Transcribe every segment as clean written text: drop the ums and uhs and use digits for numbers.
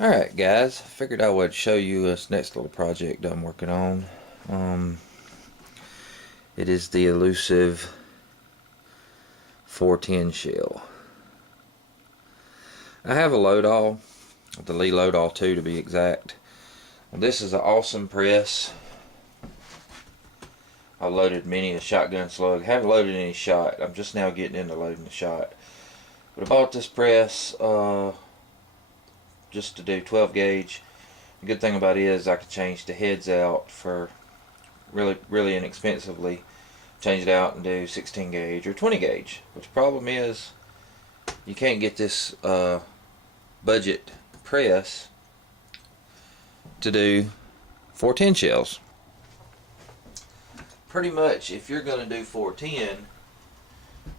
Alright guys, I figured I would show you this next little project I'm working on. It is the elusive 410 shell. I have a Load-All, the Lee Load-All 2 to be exact. This is an awesome press. I've loaded many a shotgun slug. Haven't loaded any shot. I'm just now getting into loading the shot. But I bought this press just to do 12 gauge. The good thing about it is I could change the heads out for really inexpensively. Change it out and do 16 gauge or 20 gauge. Which the problem is you can't get this budget press to do 410 shells. Pretty much if you're going to do 410,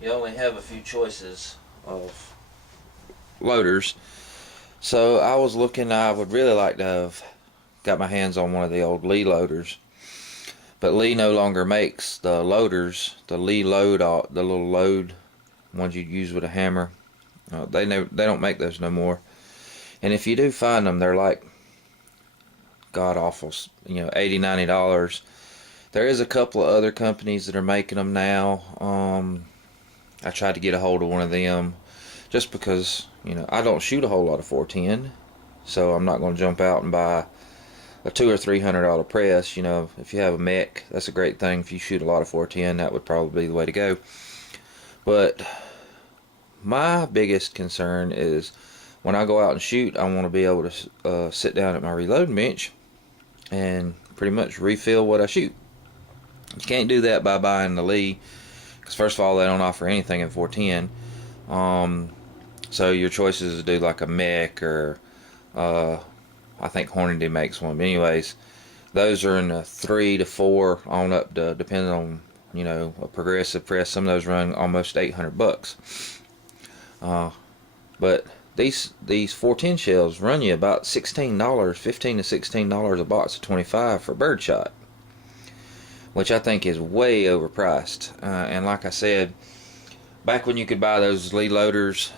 you only have a few choices of loaders. So I was looking, I would really like to have got my hands on one of the old Lee loaders, but Lee no longer makes the loaders, the Lee Load, the little load ones you'd use with a hammer. They don't make those no more. And if you do find them, they're like god awful, $80, $90. There is a couple of other companies that are making them now. I tried to get a hold of one of them just because I don't shoot a whole lot of 410, so I'm not going to jump out and buy a $200 or $300 press. If you have a mech, that's a great thing. If you shoot a lot of 410, that would probably be the way to go. But my biggest concern is when I go out and shoot, I want to be able to sit down at my reloading bench and pretty much refill what I shoot. You can't do that by buying the Lee, because first of all, they don't offer anything in 410. So your choice is to do like a mech or I think Hornady makes one. But anyways, those are in the 3 to 4 on up to, depending on a progressive press. Some of those run almost $800. But these 410 shells run you about $16, $15 to $16 a box of 25 for birdshot, which I think is way overpriced. And like I said, back when you could buy those Lee loaders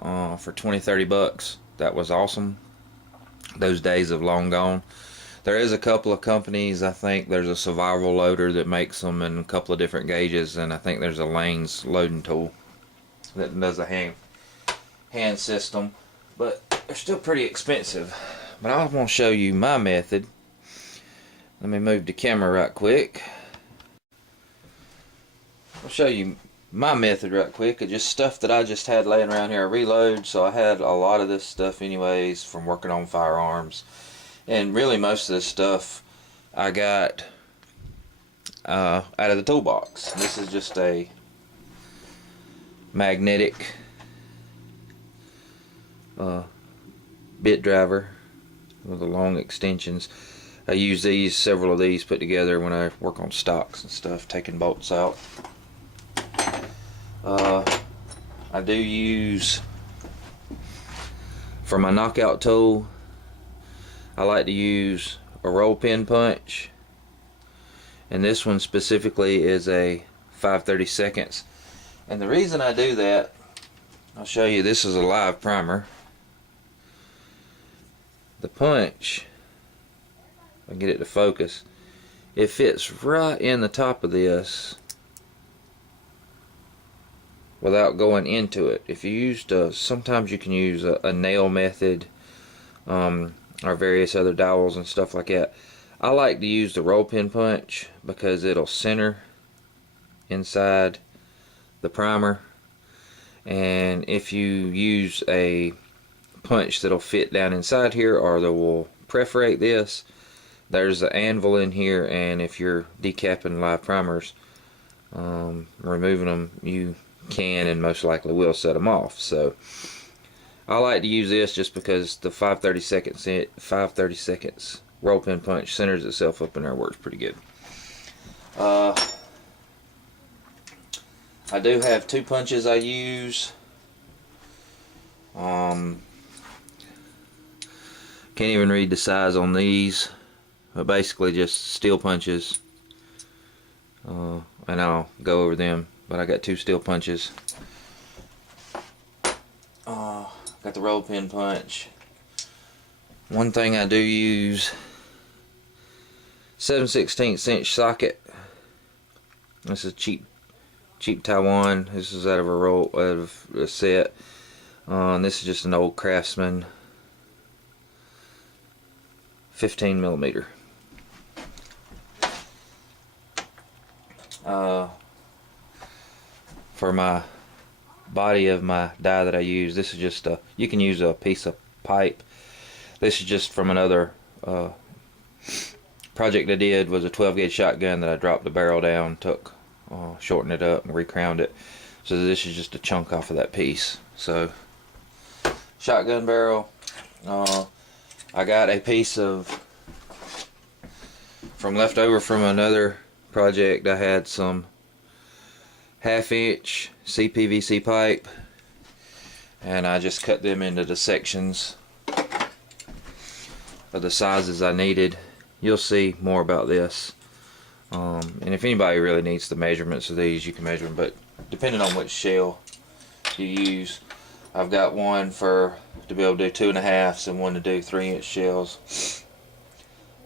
for 20-30 bucks, that was awesome. Those days have long gone. There is a couple of companies. I think there's a Survival loader that makes them in a couple of different gauges, and I think there's a Lane's loading tool that does a hand system, but they're still pretty expensive. But I want to show you my method. Let me move the camera right quick. I'll show you my method right quick. It's just stuff that I just had laying around here. I reload, so I had a lot of this stuff anyways from working on firearms. And really most of this stuff I got out of the toolbox. This is just a magnetic bit driver with the long extensions. I use several of these put together when I work on stocks and stuff, taking bolts out. I do use, for my knockout tool, I like to use a roll pin punch, and this one specifically is a 5/32. And the reason I do that, I'll show you. This is a live primer. The punch, if I get it to focus, it fits right in the top of this without going into it. If you used sometimes you can use a nail method or various other dowels and stuff like that. I like to use the roll pin punch because it'll center inside the primer, and if you use a punch that'll fit down inside here or that will perforate this, there's an anvil in here, and if you're decapping live primers, removing them, you can and most likely will set them off. So I like to use this just because the 5/32 roll pin punch centers itself up in there, works pretty good. I do have 2 punches I use. Can't even read the size on these, but basically just steel punches, and I'll go over them. But I got 2 steel punches. Got the roll pin punch. One thing I do use, 7/16 inch socket. This is cheap Taiwan. This is out of a set. And this is just an old Craftsman 15mm. For my body of my die that I use, this is just you can use a piece of pipe. This is just from another project I did. Was a 12 gauge shotgun that I dropped the barrel down, shortened it up and recrowned it. So this is just a chunk off of that piece. So shotgun barrel. I got a piece from leftover from another project. I had some 1/2 inch CPVC pipe, and I just cut them into the sections of the sizes I needed. You'll see more about this, and if anybody really needs the measurements of these, you can measure them, but depending on which shell you use, I've got one to be able to do 2.5s and one to do 3-inch shells.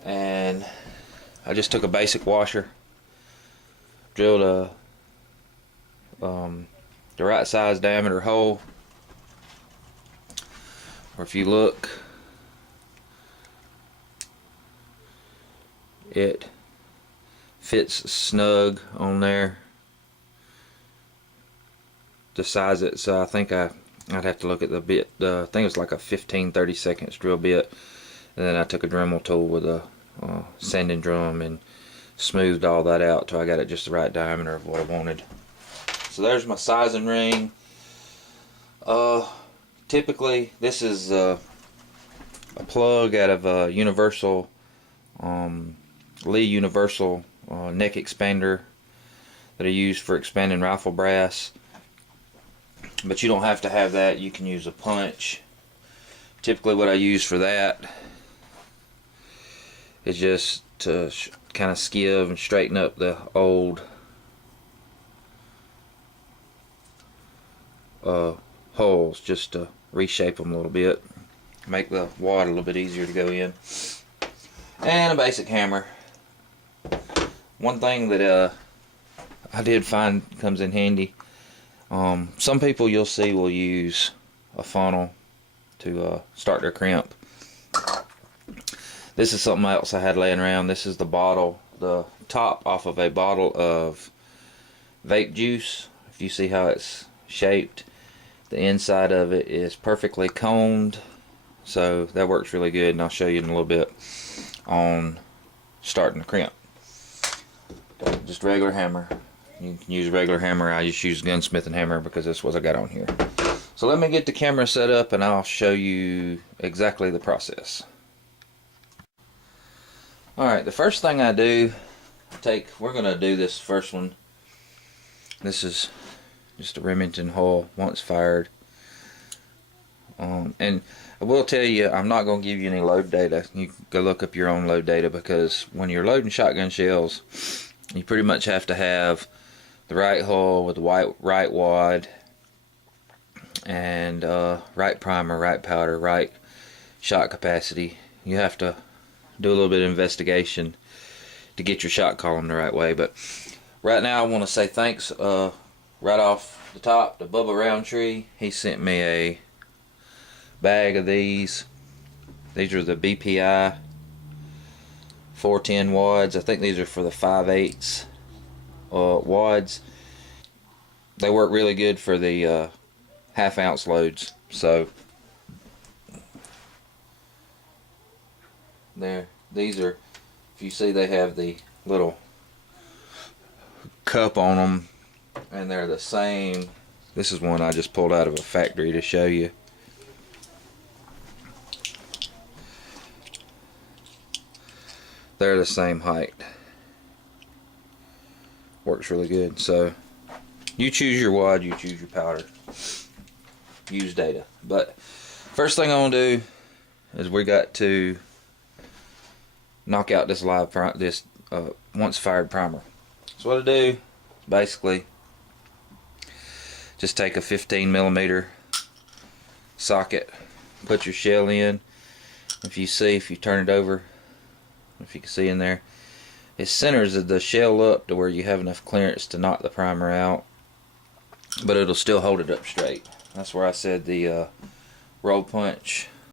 And I just took a basic washer, drilled the right size diameter hole, or if you look, it fits snug on there to size it. So I think I'd have to look at the bit. I think it was like a 15-30 drill bit, and then I took a Dremel tool with a sanding drum and smoothed all that out till I got it just the right diameter of what I wanted. So there's my sizing ring. Typically this is a plug out of a Universal, Lee Universal neck expander that I use for expanding rifle brass. But you don't have to have that. You can use a punch. Typically what I use for that is just to kind of skive and straighten up the old holes, just to reshape them a little bit, make the wad a little bit easier to go in. And a basic hammer. One thing that I did find comes in handy, some people you'll see will use a funnel to start their crimp. This is something else I had laying around. This is the bottle, the top off of a bottle of vape juice. If you see how it's shaped, the inside of it is perfectly coned, so that works really good, and I'll show you in a little bit on starting the crimp. Just regular hammer. You can use a regular hammer. I just use gunsmithing hammer because that's what I got on here. So let me get the camera set up and I'll show you exactly the process. Alright, the first thing I do, we're going to do this first one. This is just a Remington Hull, once fired. And I will tell you, I'm not going to give you any load data. You can go look up your own load data, because when you're loading shotgun shells, you pretty much have to have the right hull with the right wad, and right primer, right powder, right shot capacity. You have to do a little bit of investigation to get your shot column the right way. But right now I want to say thanks right off the top to Bubba Roundtree. He sent me a bag of these. These are the BPI 410 wads. I think these are for the 5/8 wads. They work really good for the 1/2 ounce loads. So there, these are, if you see, they have the little cup on them, and they're the same. This is one I just pulled out of a factory to show you. They're the same height. Works really good. So you choose your wad, you choose your powder, use data. But first thing I want to do is we got to knock out this once fired primer. So what I do is basically just take a 15mm socket, put your shell in, if you see, if you turn it over, if you can see in there, it centers the shell up to where you have enough clearance to knock the primer out, but it'll still hold it up straight. That's where I said the roll punch